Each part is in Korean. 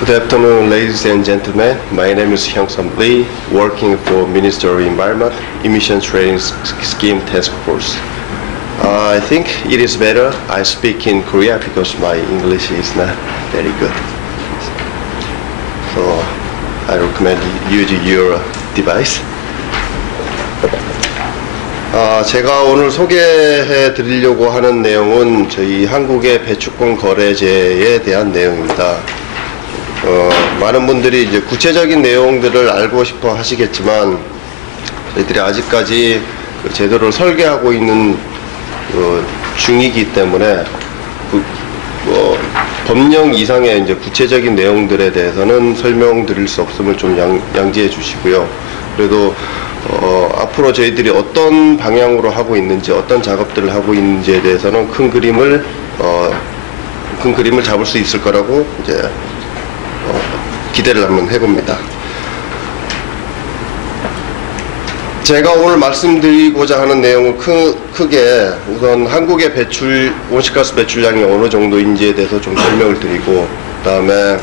Good afternoon, ladies and gentlemen. My name is Hyung-Sum Lee, working for Ministry of Environment Emission Trading Scheme Task Force. I think it is better I speak in Korea because my English is not very good. So I recommend use your device. 제가 오늘 소개해 드리려고 하는 내용은 저희 한국의 배추권 거래제에 대한 내용입니다. 많은 분들이 이제 구체적인 내용들을 알고 싶어 하시겠지만 저희들이 아직까지 제도를 설계하고 있는 중이기 때문에 법령 이상의 이제 구체적인 내용들에 대해서는 설명드릴 수 없음을 좀 양지해 주시고요. 그래도 앞으로 저희들이 어떤 방향으로 하고 있는지, 어떤 작업들을 하고 있는지에 대해서는 큰 그림을 잡을 수 있을 거라고 이제 기대를 한번 해봅니다. 제가 오늘 말씀드리고자 하는 내용은 크게 우선 한국의 온실가스 배출량이 어느 정도인지에 대해서 좀 설명을 드리고, 그 다음에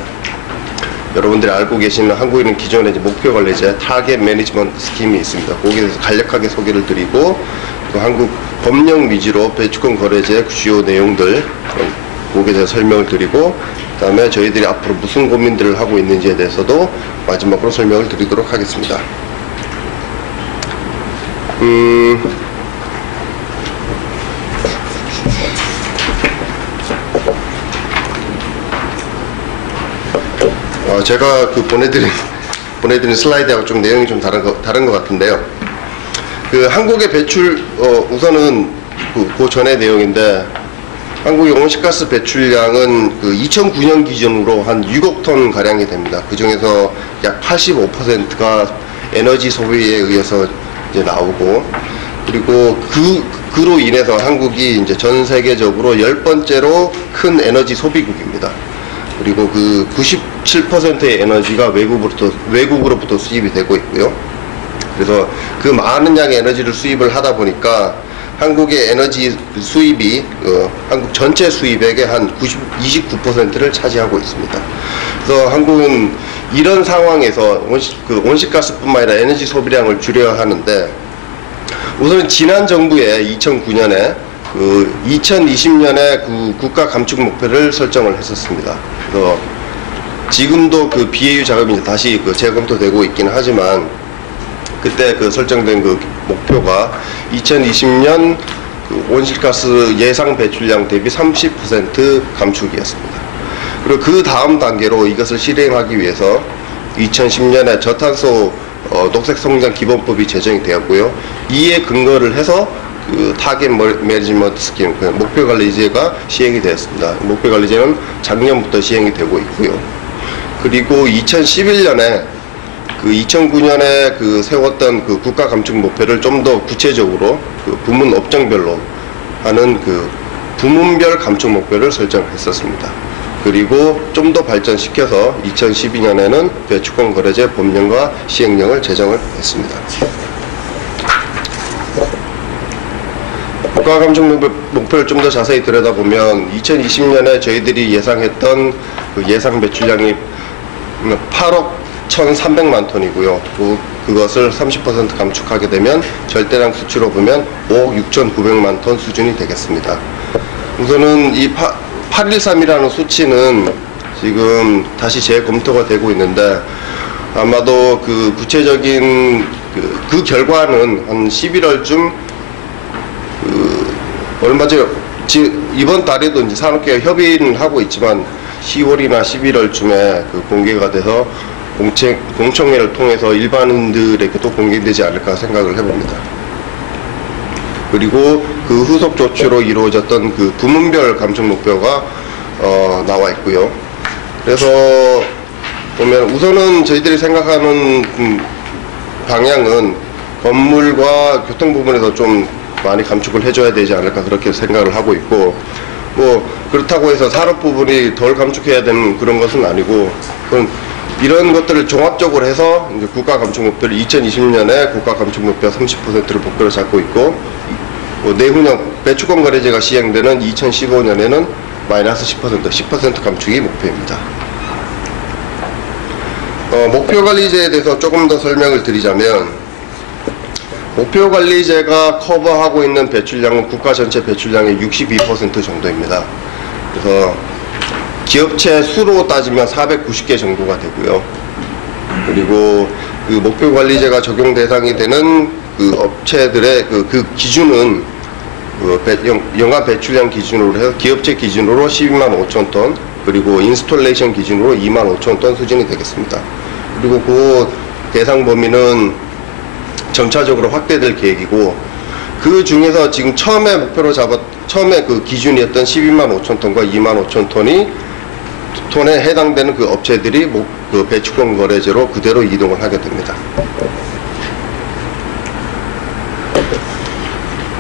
여러분들이 알고 계시는 한국에는 기존의 목표 관리제 타겟 매니지먼트 스킴이 있습니다. 거기에 대해서 간략하게 소개를 드리고, 또 한국 법령 위주로 배추권 거래제 주요 내용들 거기에 대해서 설명을 드리고, 그 다음에 저희들이 앞으로 무슨 고민들을 하고 있는지에 대해서도 마지막으로 설명을 드리도록 하겠습니다. 제가 보내드린 슬라이드하고 좀 내용이 좀 다른 것 같은데요. 한국의 배출, 우선은 그 전의 내용인데, 한국의 온실가스 배출량은 2009년 기준으로 한 6억 톤 가량이 됩니다. 그 중에서 약 85%가 에너지 소비에 의해서 이제 나오고, 그리고 그로 인해서 한국이 이제 전 세계적으로 10번째로 큰 에너지 소비국입니다. 그리고 97%의 에너지가 외국으로부터 수입이 되고 있고요. 그래서 그 많은 양의 에너지를 수입을 하다 보니까 한국의 에너지 수입이 한국 전체 수입액의 한 29%를 차지하고 있습니다. 그래서 한국은 이런 상황에서 온실가스뿐만 아니라 에너지 소비량을 줄여야 하는데, 우선 지난 정부에 2009년에 2020년에 국가 감축 목표를 설정을 했었습니다. 그래서 지금도 BAU 작업이 이제 다시 재검토되고 있기는 하지만, 그때 설정된 목표가 2020년 온실가스 예상 배출량 대비 30% 감축이었습니다. 그리고 그 다음 단계로 이것을 실행하기 위해서 2010년에 저탄소 녹색 성장 기본법이 제정이 되었고요. 이에 근거를 해서 타겟 매니지먼트 스킴, 목표 관리제가 시행이 되었습니다. 목표 관리제는 작년부터 시행이 되고 있고요. 그리고 2011년에 2009년에 세웠던 국가 감축 목표를 좀 더 구체적으로 부문 업종별로 하는 부문별 감축 목표를 설정했었습니다. 그리고 좀 더 발전시켜서 2012년에는 배추권 거래제 법령과 시행령을 제정을 했습니다. 국가 감축 목표를 좀 더 자세히 들여다보면 2020년에 저희들이 예상했던 예상 배출량이 8억 1,300만 톤이고요. 그것을 30% 감축하게 되면 절대량 수치로 보면 5억 6,900만 톤 수준이 되겠습니다. 우선은 이 813이라는 수치는 지금 다시 재검토가 되고 있는데, 아마도 구체적인 결과는 한 11월쯤 얼마 전에 이번 달에도 이제 산업계가 협의는 하고 있지만 10월이나 11월쯤에 공개가 돼서 공청회를 통해서 일반인들에게도 공개되지 않을까 생각을 해봅니다. 그리고 후속 조치로 이루어졌던 부문별 감축 목표가 나와 있고요. 그래서 보면 우선은 저희들이 생각하는 방향은 건물과 교통 부분에서 좀 많이 감축을 해줘야 되지 않을까, 그렇게 생각을 하고 있고, 그렇다고 해서 산업 부분이 덜 감축해야 되는 그런 것은 아니고, 이런 것들을 종합적으로 해서 이제 국가 감축 목표를 2020년에 국가 감축 목표 30%를 목표로 잡고 있고, 내후년 배추권 거래제가 시행되는 2015년에는 마이너스 10% 감축이 목표입니다. 목표관리제에 대해서 조금 더 설명을 드리자면, 목표관리제가 커버하고 있는 배출량은 국가 전체 배출량의 62% 정도입니다. 그래서 기업체 수로 따지면 490개 정도가 되고요. 그리고 그 목표관리제가 적용 대상이 되는 그 업체들의 그 기준은 연간 배출량 기준으로 해서 기업체 기준으로 12만 5천 톤, 그리고 인스톨레이션 기준으로 2만 5천 톤 수준이 되겠습니다. 그리고 그 대상 범위는 점차적으로 확대될 계획이고, 그 중에서 지금 처음에 그 기준이었던 12만 5천 톤과 2만 5천 톤에 해당되는 그 업체들이 그 배출권 거래제로 그대로 이동을 하게 됩니다.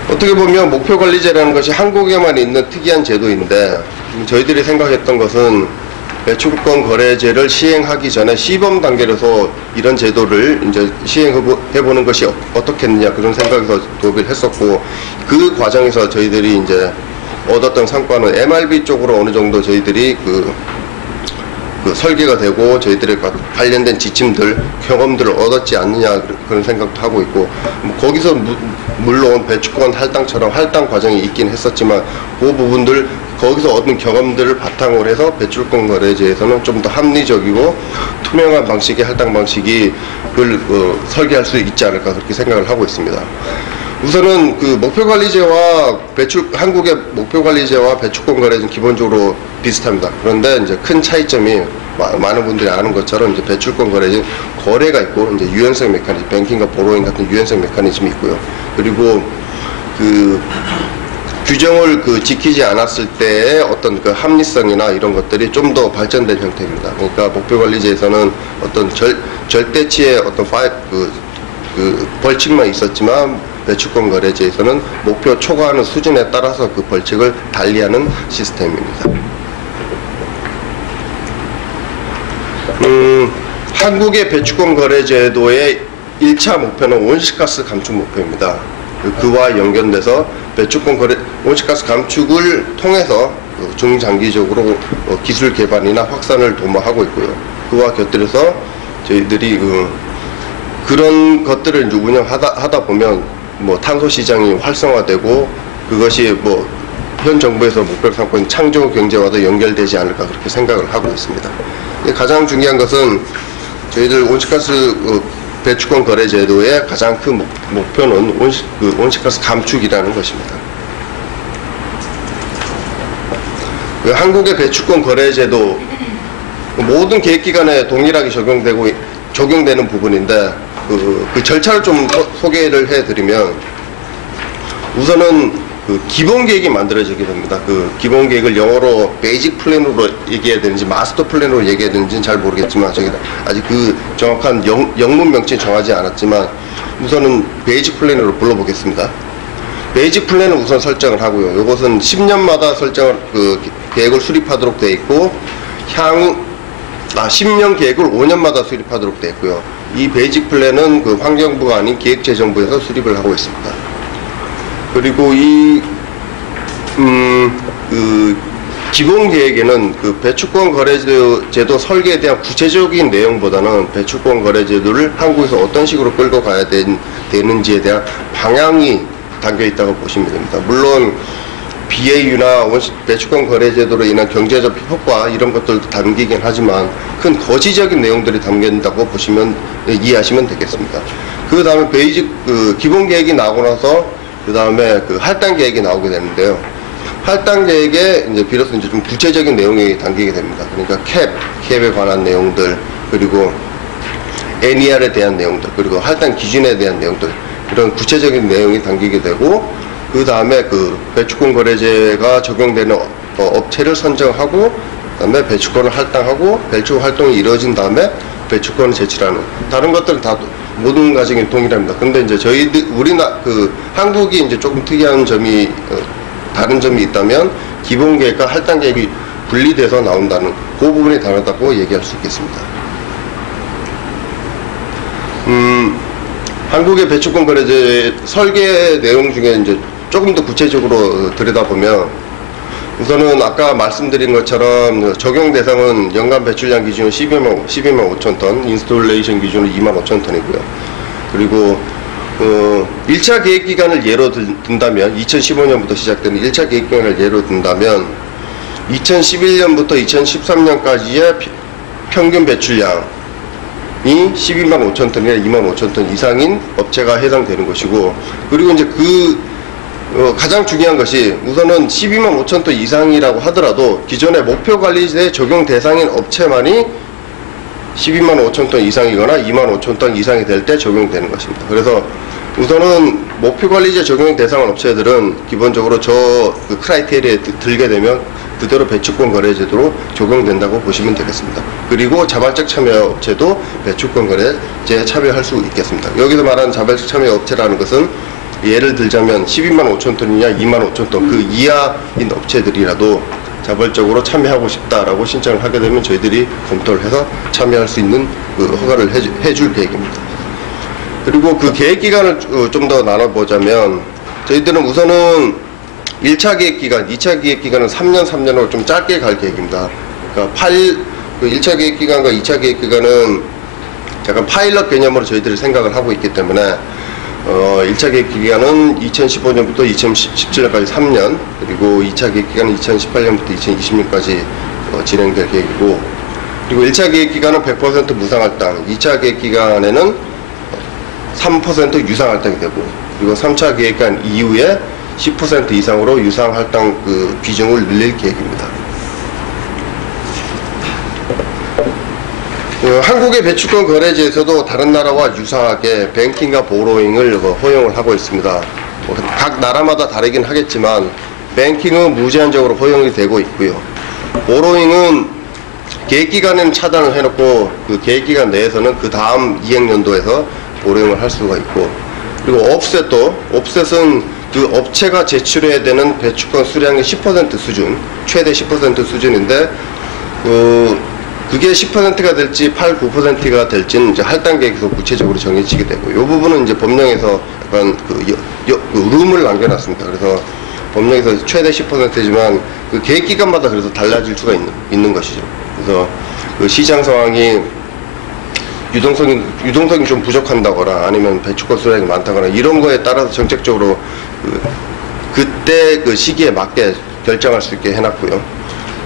어떻게 보면 목표관리제라는 것이 한국에만 있는 특이한 제도인데, 저희들이 생각했던 것은 배출권 거래제를 시행하기 전에 시범 단계로서 이런 제도를 이제 시행해보는 것이 어떻겠느냐, 그런 생각에서 도입을 했었고, 그 과정에서 저희들이 이제 얻었던 성과는 MRB 쪽으로 어느 정도 저희들이 그 설계가 되고 저희들의 관련된 지침들, 경험들을 얻었지 않느냐, 그런 생각도 하고 있고, 거기서 물론 배출권 할당처럼 할당 과정이 있긴 했었지만, 그 부분들 거기서 얻은 경험들을 바탕으로 해서 배출권 거래제에서는 좀 더 합리적이고 투명한 방식의 할당 방식이 설계할 수 있지 않을까, 그렇게 생각을 하고 있습니다. 우선은 그 목표관리제와 한국의 목표관리제와 배출권 거래제는 기본적으로 비슷합니다. 그런데 이제 큰 차이점이, 많은 분들이 아는 것처럼 이제 배출권 거래제 거래가 있고, 이제 유연성 메커니즘, 뱅킹과 보로잉 같은 유연성 메커니즘이 있고요. 그리고 그 규정을 지키지 않았을 때의 어떤 그 합리성이나 이런 것들이 좀 더 발전된 형태입니다. 그러니까 목표관리제에서는 어떤 절대치의 어떤 벌칙만 있었지만, 배출권 거래제에서는 목표 초과하는 수준에 따라서 그 벌칙을 달리하는 시스템입니다. 한국의 배출권 거래제도의 1차 목표는 온실가스 감축 목표입니다. 그와 연결돼서 온실가스 감축을 통해서 중장기적으로 기술 개발이나 확산을 도모하고 있고요. 그와 곁들여서 저희들이 그런 것들을 이제 운영하다 보면 탄소 시장이 활성화되고, 그것이 현 정부에서 목표를 삼고 있는 창조 경제와도 연결되지 않을까, 그렇게 생각을 하고 있습니다. 가장 중요한 것은 저희들 온실가스 배출권 거래제도의 가장 큰 목표는 온실가스 감축이라는 것입니다. 한국의 배출권 거래제도 모든 계획기관에 동일하게 적용되는 부분인데, 그 절차를 좀 소개를 해드리면, 우선은 기본 계획이 만들어지게 됩니다. 그 기본 계획을 영어로 베이직 플랜으로 얘기해야 되는지 마스터 플랜으로 얘기해야 되는지는 잘 모르겠지만, 아직 그 정확한 영문 명칭이 정하지 않았지만, 우선은 베이직 플랜으로 불러보겠습니다. 베이직 플랜은 우선 설정을 하고요. 이것은 10년마다 계획을 수립하도록 되어 있고, 10년 계획을 5년마다 수립하도록 되어 있고요. 이 베이직 플랜은 그 환경부가 아닌 기획재정부에서 수립을 하고 있습니다. 그리고 기본 계획에는 그 배출권 거래제도 설계에 대한 구체적인 내용보다는 배출권 거래제도를 한국에서 어떤 식으로 끌고 가야 되는지에 대한 방향이 담겨 있다고 보시면 됩니다. 물론 BAU나 배출권 거래제도로 인한 경제적 효과, 이런 것들도 담기긴 하지만 큰 거시적인 내용들이 담긴다고 이해하시면 되겠습니다. 그 다음에 기본 계획이 나오고 나서 그 다음에 할당 계획이 나오게 되는데요. 할당 계획에 비로소 좀 구체적인 내용이 담기게 됩니다. 그러니까 캡에 관한 내용들, 그리고 NER에 대한 내용들, 그리고 할당 기준에 대한 내용들, 이런 구체적인 내용이 담기게 되고, 그 다음에 배출권 거래제가 적용되는 업체를 선정하고, 그 다음에 배출권을 할당하고, 배출 활동이 이루어진 다음에 배출권을 제출하는, 다른 것들은 다 모든 과정이 동일합니다. 근데 이제 한국이 이제 조금 특이한 점이, 다른 점이 있다면, 기본 계획과 할당 계획이 분리돼서 나온다는, 그 부분이 다르다고 얘기할 수 있겠습니다. 한국의 배출권 거래제 설계 내용 중에 이제 조금 더 구체적으로 들여다보면, 우선은 아까 말씀드린 것처럼 적용 대상은 연간 배출량 기준으로 12만 5천 톤, 인스톨레이션 기준으로 2만 5천 톤이고요. 그리고 1차 계획 기간을 예로 든다면 2015년부터 시작되는 1차 계획 기간을 예로 든다면 2011년부터 2013년까지의 평균 배출량이 12만 5천 톤이나 2만 5천 톤 이상인 업체가 해당되는 것이고, 그리고 이제 가장 중요한 것이 우선은 12만 5천 톤 이상이라고 하더라도 기존의 목표 관리제 적용 대상인 업체만이 12만 5천 톤 이상이거나 2만 5천 톤 이상이 될 때 적용되는 것입니다. 그래서 우선은 목표 관리제 적용 대상 업체들은 기본적으로 그 크라이테리아에 들게 되면 그대로 배출권 거래 제도로 적용된다고 보시면 되겠습니다. 그리고 자발적 참여 업체도 배출권 거래제에 참여할 수 있겠습니다. 여기서 말하는 자발적 참여 업체라는 것은 예를 들자면 12만 5천 톤이냐 2만 5천 톤 그 이하인 업체들이라도 자발적으로 참여하고 싶다라고 신청을 하게 되면 저희들이 검토를 해서 참여할 수 있는 그 허가를 해줄 계획입니다. 그리고 그 계획 기간을 좀 더 나눠보자면 저희들은 우선은 1차 계획 기간, 2차 계획 기간은 3년으로 좀 짧게 갈 계획입니다. 그러니까 1차 계획 기간과 2차 계획 기간은 약간 파일럿 개념으로 저희들이 생각을 하고 있기 때문에 1차 계획 기간은 2015년부터 2017년까지 3년, 그리고 2차 계획 기간은 2018년부터 2020년까지 진행될 계획이고, 그리고 1차 계획 기간은 100% 무상할당, 2차 계획 기간에는 3% 유상할당이 되고, 그리고 3차 계획 기간 이후에 10% 이상으로 유상할당 그 비중을 늘릴 계획입니다. 한국의 배출권 거래제에서도 다른 나라와 유사하게 뱅킹과 보로잉을 허용을 하고 있습니다. 각 나라마다 다르긴 하겠지만 뱅킹은 무제한적으로 허용이 되고 있고요. 보로잉은 계획기간에는 차단을 해놓고 그 계획기간 내에서는 그 다음 이행년도에서 보로잉을 할 수가 있고, 그리고 옵셋은 그 업체가 제출해야 되는 배출권 수량의 10% 수준, 최대 10% 수준인데 그게 10%가 될지 8, 9%가 될지는 이제 할당 계획에서 구체적으로 정해지게 되고, 이 부분은 이제 법령에서 약간 그 룸을 남겨놨습니다. 그래서 법령에서 최대 10%지만 그 계획 기간마다 그래서 달라질 수가 있는 것이죠. 그래서 그 시장 상황이 유동성이 좀 부족한다거나 아니면 배출권 수량이 많다거나 이런 거에 따라서 정책적으로 그때 그 시기에 맞게 결정할 수 있게 해놨고요.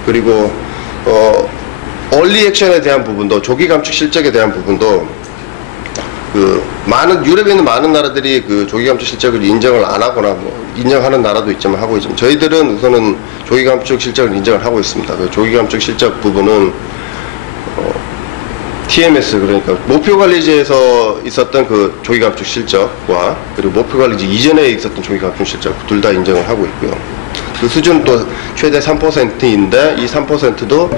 그리고 얼리 액션에 대한 부분도, 조기 감축 실적에 대한 부분도 유럽에 있는 많은 나라들이 그 조기 감축 실적을 인정을 안 하거나 인정하는 나라도 있지만 하고 있지만 저희들은 우선은 조기 감축 실적을 인정을 하고 있습니다. 그 조기 감축 실적 부분은 TMS, 그러니까 목표관리제에서 있었던 그 조기감축 실적과 그리고 목표관리제 이전에 있었던 조기감축 실적 둘 다 인정을 하고 있고요. 그 수준도 최대 3%인데 이 3%도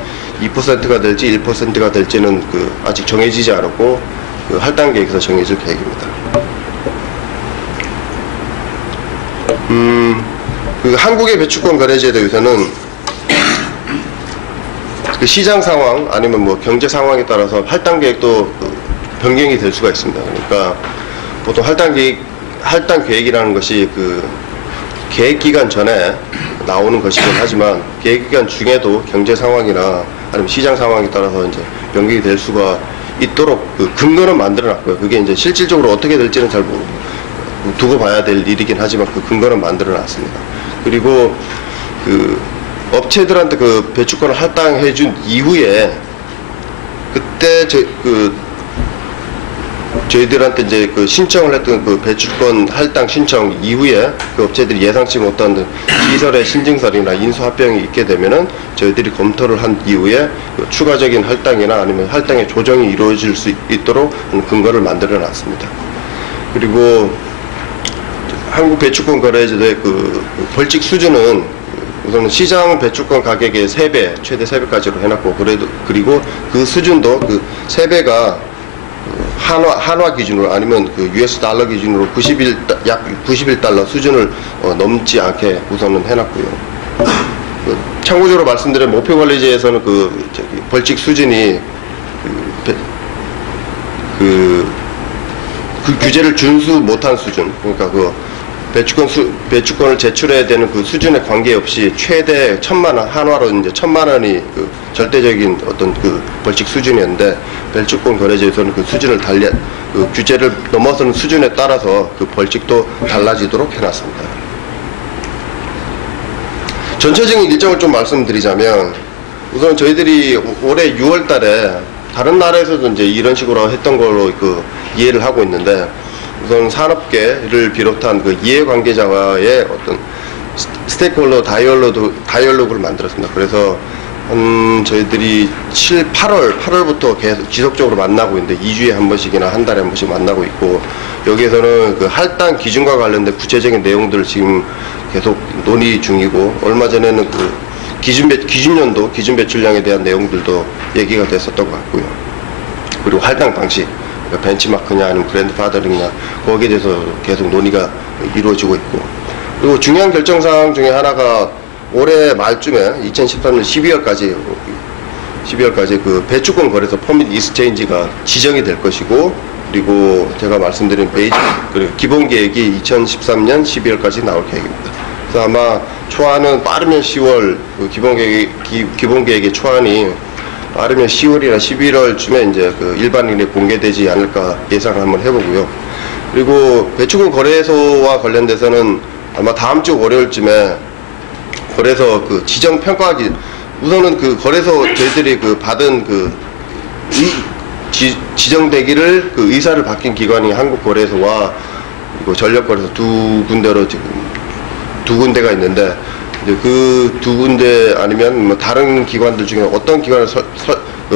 2%가 될지 1%가 될지는 아직 정해지지 않았고 그 할당 계획에서 정해질 계획입니다. 그 한국의 배출권 거래제에 대해서는 그 시장 상황 아니면 뭐 경제 상황에 따라서 할당 계획도 변경이 될 수가 있습니다. 그러니까 보통 할당 계획이라는 것이 그 계획 기간 전에 나오는 것이긴 하지만 계획 기간 중에도 경제 상황이나 아니면 시장 상황에 따라서 이제 변경이 될 수가 있도록 그 근거는 만들어놨고요. 그게 이제 실질적으로 어떻게 될지는 잘 두고 봐야 될 일이긴 하지만 그 근거는 만들어놨습니다. 그리고 그 업체들한테 그 배출권을 할당해준 이후에 그때 저희들한테 이제 그 신청을 했던 그 배출권 할당 신청 이후에 그 업체들이 예상치 못한 시설의 신증설이나 인수합병이 있게 되면은 저희들이 검토를 한 이후에 그 추가적인 할당이나 아니면 할당의 조정이 이루어질 수 있도록 근거를 만들어 놨습니다. 그리고 한국 배출권 거래제도의 그 벌칙 수준은 우선은 시장 배출권 가격의 3배, 최대 3배까지로 해놨고, 그리고 그 수준도 그 3배가 한화 기준으로 아니면 그 US 달러 기준으로 약 91달러 수준을 넘지 않게 우선은 해놨고요. 참고적으로 말씀드린 목표관리제에서는 벌칙 수준이 그 규제를 준수 못한 수준, 그러니까 배추권을 제출해야 되는 그 수준에 관계없이 최대 1,000만 원, 한화로 이제 1,000만 원이 그 절대적인 어떤 그 벌칙 수준이었는데, 배추권 거래제에서는 그 수준을 그 규제를 넘어서는 수준에 따라서 그 벌칙도 달라지도록 해놨습니다. 전체적인 일정을 좀 말씀드리자면, 우선 저희들이 올해 6월 달에 다른 나라에서도 이제 이런 식으로 했던 걸로 그 이해를 하고 있는데, 우선 산업계를 비롯한 그 이해관계자와의 어떤 스테이크홀더 다이얼로그를 만들었습니다. 그래서 저희들이 8월부터 계속 지속적으로 만나고 있는데, 2주에 한 번씩이나 한 달에 한 번씩 만나고 있고, 여기에서는 그 할당 기준과 관련된 구체적인 내용들을 지금 계속 논의 중이고, 얼마 전에는 그 기준연도 기준 배출량에 대한 내용들도 얘기가 됐었던 것 같고요. 그리고 할당 방식, 그러니까 벤치마크냐 아니면 그랜드 파더링이냐, 거기에 대해서 계속 논의가 이루어지고 있고, 그리고 중요한 결정사항 중에 하나가 올해 말쯤에 2013년 12월까지 그 배추권 거래소 퍼밋 익스체인지가 지정이 될 것이고, 그리고 제가 말씀드린 그리고 기본 계획이 2013년 12월까지 나올 계획입니다. 그래서 아마 초안은 빠르면 10월, 그 기본 계획의 초안이 빠르면 10월이나 11월쯤에 이제 그 일반인에 공개되지 않을까 예상을 한번 해보고요. 그리고 배추권 거래소와 관련돼서는 아마 다음 주 월요일쯤에 거래소 그 지정 평가하기, 우선은 그 거래소 저희들이 그 받은 그 지정되기를 그 의사를 밝힌 기관이 한국거래소와 그리고 전력거래소 두 군데로 지금 두 군데가 있는데, 이제 그 두 군데 아니면 뭐 다른 기관들 중에 어떤 기관을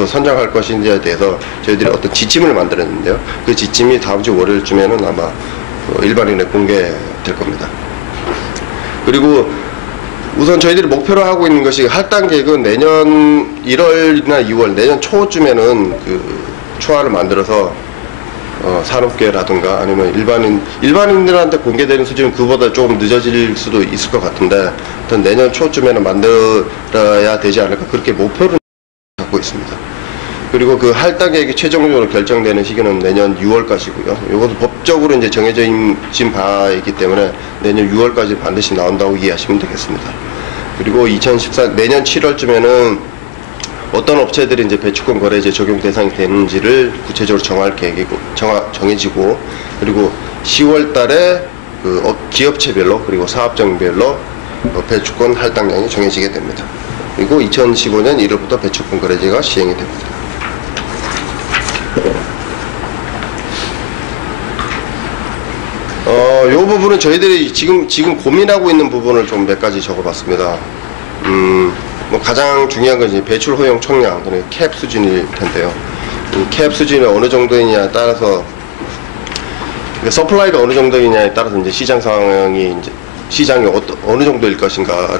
선정할 것인지에 대해서 저희들이 어떤 지침을 만들었는데요. 그 지침이 다음 주 월요일쯤에는 아마 일반인에 공개될 겁니다. 그리고 우선 저희들이 목표로 하고 있는 것이, 할당 계획은 내년 1월이나 2월, 내년 초쯤에는 그 초안을 만들어서 산업계라든가 아니면 일반인들한테 공개되는 수준은 그보다 조금 늦어질 수도 있을 것 같은데, 하여튼 내년 초쯤에는 만들어야 되지 않을까, 그렇게 목표를 갖고 있습니다. 그리고 그 할당 계획이 최종적으로 결정되는 시기는 내년 6월까지고요. 이것도 법적으로 이제 정해진 바이기 때문에 내년 6월까지 반드시 나온다고 이해하시면 되겠습니다. 그리고 내년 7월쯤에는 어떤 업체들이 이제 배추권 거래제 적용 대상이 되는지를 구체적으로 정해지고, 그리고 10월 달에 그 기업체별로 그리고 사업장별로 배추권 할당량이 정해지게 됩니다. 그리고 2015년 1월부터 배추권 거래제가 시행이 됩니다. 이 부분은 저희들이 지금 고민하고 있는 부분을 좀 몇 가지 적어봤습니다. 뭐 가장 중요한 건 이제 배출 허용 총량, 그러니까 캡 수준일 텐데요. 캡 수준이 어느 정도이냐에 따라서, 그러니까 서플라이가 어느 정도이냐에 따라서 이제 시장 상황이 이제 시장이 어느 정도일 것인가가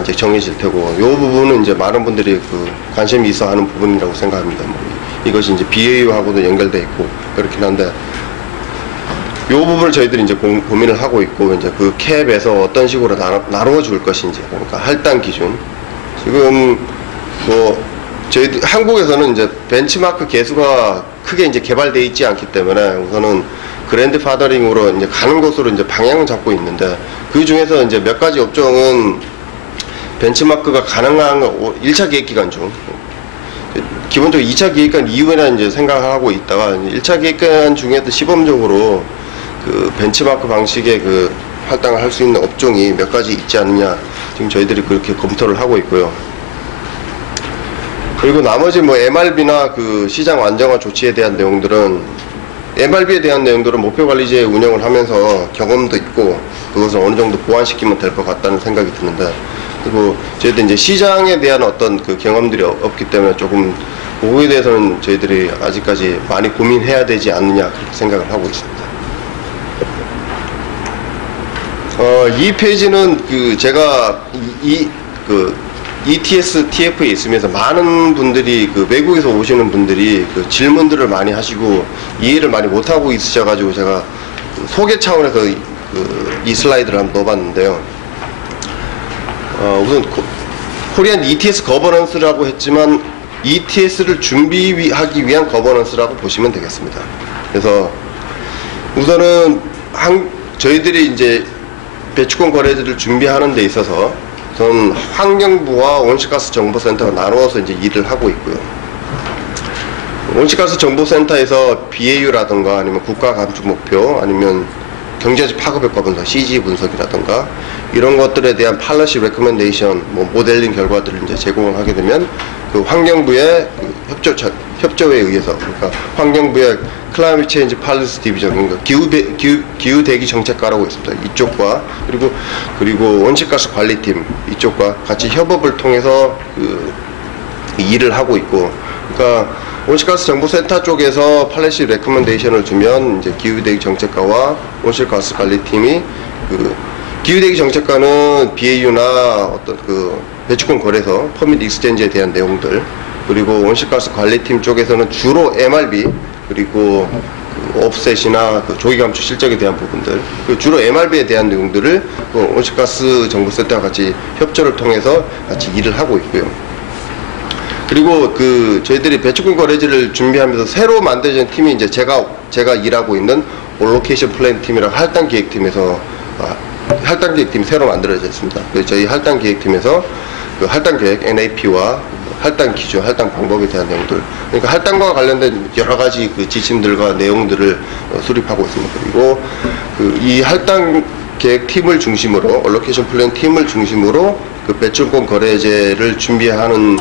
이제 정해질 테고, 이 부분은 이제 많은 분들이 그 관심이 있어 하는 부분이라고 생각합니다. 뭐 이것이 이제 BAU하고도 연결돼 있고 그렇긴 한데, 이 부분을 저희들이 이제 고민을 하고 있고, 이제 그 캡에서 어떤 식으로 나누어 줄 것인지, 그러니까 할당 기준. 지금 뭐 저희 한국에서는 이제 벤치마크 개수가 크게 이제 개발되어 있지 않기 때문에 우선은 그랜드 파더링으로 이제 가는 곳으로 이제 방향을 잡고 있는데, 그 중에서 이제 몇 가지 업종은 벤치마크가 가능한 1차 계획 기간 중, 기본적으로 2차 계획기간 이후에는 이제 생각하고 있다가 1차 계획기간 중에도 시범적으로 그 벤치마크 방식의 그 할당을 할 수 있는 업종이 몇 가지 있지 않느냐, 지금 저희들이 그렇게 검토를 하고 있고요. 그리고 나머지 뭐 MRB나 그 시장 안정화 조치에 대한 내용들은, MRB에 대한 내용들은 목표관리제 운영을 하면서 경험도 있고 그것을 어느 정도 보완시키면 될 것 같다는 생각이 드는데, 그리고 저희들 이제 시장에 대한 어떤 그 경험들이 없기 때문에 조금 그거에 대해서는 저희들이 아직까지 많이 고민해야 되지 않느냐, 그렇게 생각을 하고 있습니다. 이 페이지는 그 제가 그 ETS, TF에 있으면서 많은 분들이 그 외국에서 오시는 분들이 그 질문들을 많이 하시고 이해를 많이 못하고 있으셔가지고 제가 그 소개 차원에서 이 슬라이드를 한번 넣어봤는데요. 우선 코리안 ETS 거버넌스라고 했지만 ETS를 준비하기 위한 거버넌스라고 보시면 되겠습니다. 그래서 우선은 저희들이 이제 배출권 거래제를 준비하는 데 있어서 저는 환경부와 온실가스 정보센터가 나누어서 이제 일을 하고 있고요. 온실가스 정보센터에서 BAU라든가 아니면 국가 감축 목표 아니면 경제적 파급 효과 분석, CG 분석이라든가 이런 것들에 대한 팔러시 레코멘데이션, 모델링 결과들을 이제 제공을 하게 되면 그 환경부의 그 협조에 의해서, 그러니까 환경부의 클라이밋 체인지 팔리시 디비전, 그러니까 기후 대기 정책과라고 있습니다. 이쪽과 그리고 온실가스 관리팀 이쪽과 같이 협업을 통해서 그 일을 하고 있고, 그러니까 온실가스 정보센터 쪽에서 팔레시 레코멘데이션을 주면 이제 기후대기 정책과와 온실가스 관리팀이 그 기후대기 정책과는 BAU나 어떤 그 배출권 거래소, 퍼밋 익스체인지에 대한 내용들, 그리고 온실가스 관리팀 쪽에서는 주로 MRB 그리고 그 옵셋이나 그 조기 감축 실적에 대한 부분들, 주로 MRB에 대한 내용들을 그 온실가스 정보센터와 같이 협조를 통해서 같이 일을 하고 있고요. 그리고 그 저희들이 배출권 거래제를 준비하면서 새로 만들어진 팀이 이제 제가 일하고 있는 올로케이션 플랜 팀이랑 할당 기획팀에서 할당 기획팀이 새로 만들어졌습니다. 그래서 저희 할당 기획팀에서 그 할당 계획 NAP와 할당 기준, 할당 방법에 대한 내용들, 그러니까 할당과 관련된 여러 가지 그 지침들과 내용들을 수립하고 있습니다. 그리고 그 이 할당 계획 팀을 중심으로 올로케이션 플랜 팀을 중심으로 그 배출권 거래제를 준비하는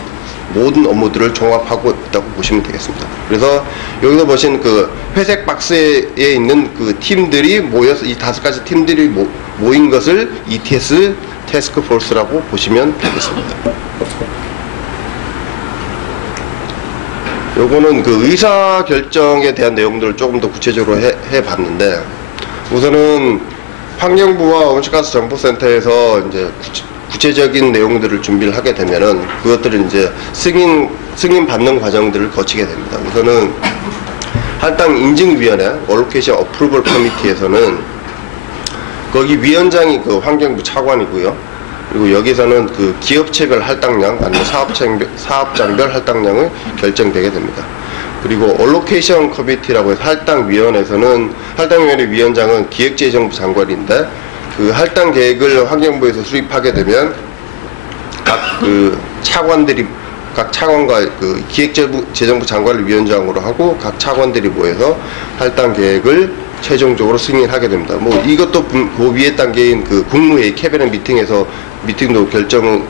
모든 업무들을 종합하고 있다고 보시면 되겠습니다. 그래서 여기서 보신 그 회색 박스에 있는 그 팀들이 모여서 이 5가지 팀들이 모인 것을 ETS 태스크 포스라고 보시면 되겠습니다. 요거는 그 의사 결정에 대한 내용들을 조금 더 구체적으로 해 봤는데, 우선은 환경부와 온실가스 정보센터에서 이제 구체적인 내용들을 준비를 하게 되면은 그것들을 이제 승인 받는 과정들을 거치게 됩니다. 우선은 할당 인증위원회 올로케이션 어프로벌 커미티에서는 거기 위원장이 그 환경부 차관이고요. 그리고 여기서는 그 기업체별 할당량 아니면 사업장별 할당량을 결정되게 됩니다. 그리고 올로케이션 커미티라고 해서 할당위원회에서는 할당위원회 위원장은 기획재정부 장관인데, 그 할당 계획을 환경부에서 수립하게 되면 각 차관과 그 기획재정부 장관을 위원장으로 하고 각 차관들이 모여서 할당 계획을 최종적으로 승인하게 됩니다. 이것도 그 위에 단계인 그 국무회의 캐비넷 미팅도 결정을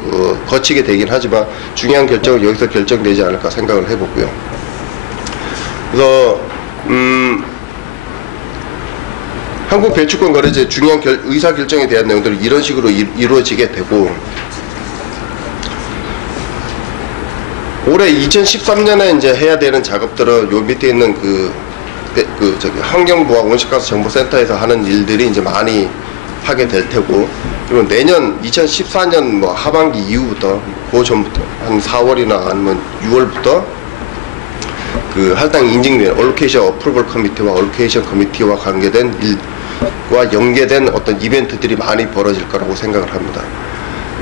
거치게 되긴 하지만 중요한 결정은 여기서 결정되지 않을까 생각을 해보고요. 그래서 한국 배출권 거래제 중요한 의사결정에 대한 내용들이 이런 식으로 이루어지게 되고, 올해 2013년에 이제 해야 되는 작업들은 요 밑에 있는 환경부와 온실가스 정보센터에서 하는 일들이 이제 많이 하게 될 테고, 그리고 내년 2014년 하반기 이후부터 그 전부터 한 4월이나 아니면 6월부터 그 할당 인증위원 올로케이션 어프로벌 커미티와 올로케이션 커미티와 관계된 일과 연계된 어떤 이벤트들이 많이 벌어질 거라고 생각을 합니다.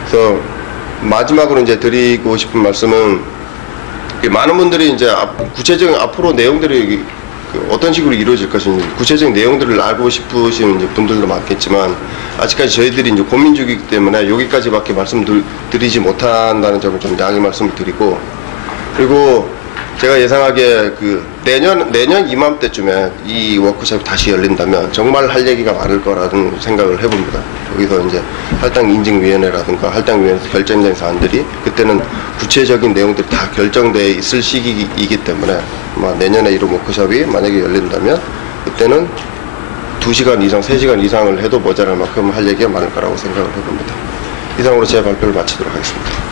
그래서 마지막으로 이제 드리고 싶은 말씀은, 많은 분들이 이제 구체적인 앞으로 내용들이 어떤 식으로 이루어질 것인지 구체적인 내용들을 알고 싶으신 분들도 많겠지만, 아직까지 저희들이 이제 고민 중이기 때문에 여기까지밖에 말씀드리지 못한다는 점을 좀 양해 말씀을 드리고, 그리고 제가 예상하기에 그 내년 이맘때쯤에 이 워크숍이 다시 열린다면 정말 할 얘기가 많을 거라는 생각을 해봅니다. 여기서 이제 할당 인증위원회라든가 할당위원회에서 결정된 사안들이 그때는 구체적인 내용들이 다 결정되어 있을 시기이기 때문에 아마 내년에 이런 워크숍이 만약에 열린다면 그때는 2시간 이상, 3시간 이상을 해도 모자랄 만큼 할 얘기가 많을 거라고 생각을 해봅니다. 이상으로 제 발표를 마치도록 하겠습니다.